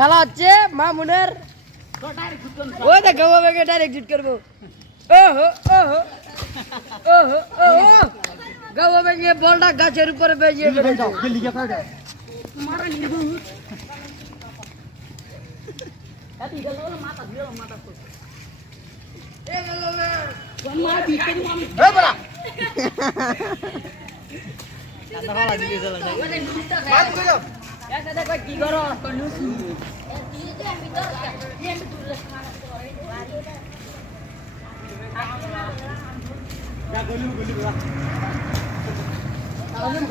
খেলা হচ্ছে মামুনের ওই দেখো ওকে ডাইরেক্ট শুট করবো ওহো ওহো ওহো ওহো গাও ভেঙে বলটা গাছের উপরে বেজিয়ে ফেলে দাও মারা নিবু এত গেল মাথা দিল মাথা তো এ গেল রে মার বিকে দি মামি এ বড়া কাটা ভালো দিকে চলে যায় ওই নিচটা মার দিও এটা দেখো কি করো কনুস দিতে আমি তো ये दूर खाना जा गोली बड़ा आलम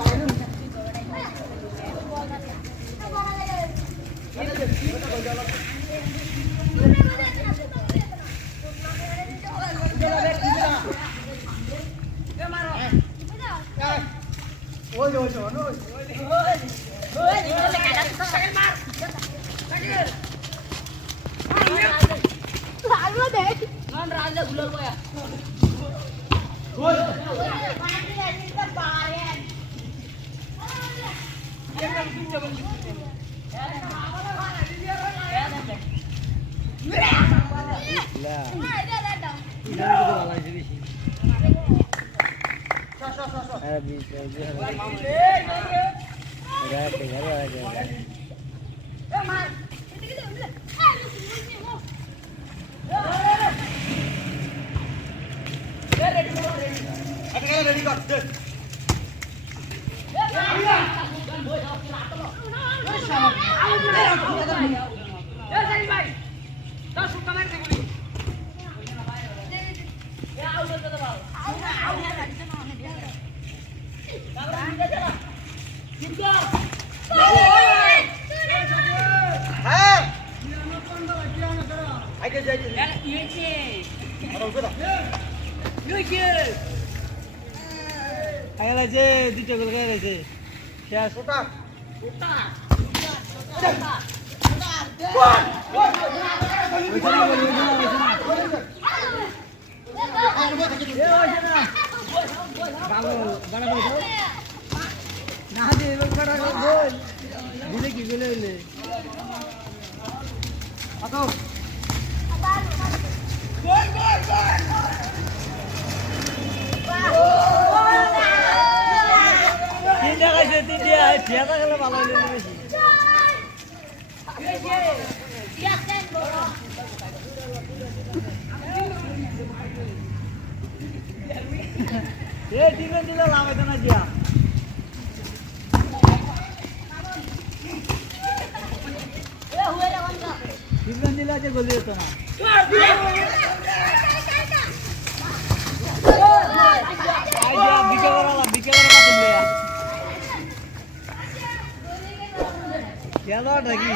ready कर दे আগে যে দুটো গোল করে গেছে শেষ ওটা ওটা না দিয়ে গোল দিলে কি গোলে হইলে আতো গোল গোল গোল তিনটা খাইছে তিনটা ঠিয়াটা গেলে ভালো হইলে বেশি এ তিনজন দিলে লাভ হইতো না জিয়া তিনজন দিলে আছে গলি হতো না খেলোয়াড় নাকি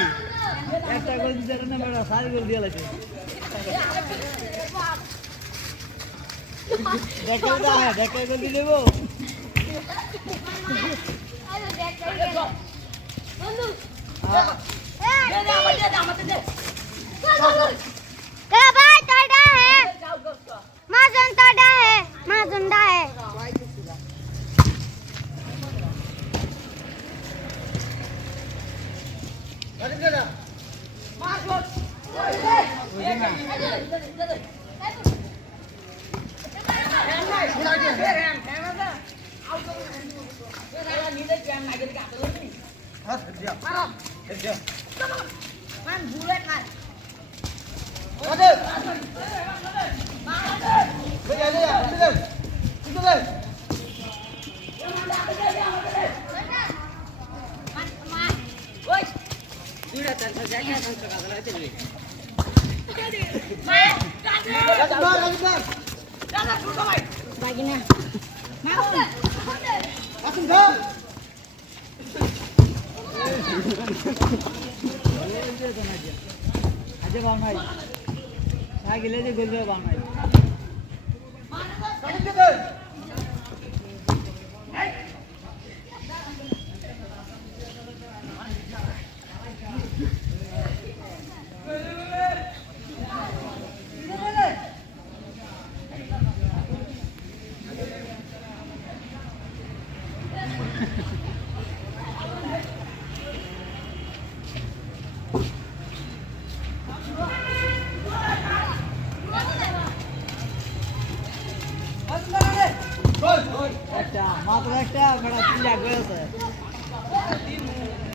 একটা গোল দিতে না মেয়েরা 4 গোল দিয়ে লাগছে দেখে গোল দিয়ে দেবো আজে ভাব নাই না গেলে যে গোল দেওয়া ভাব নাই একটা মাত্র একটা বেড়া চিল্লা গেছে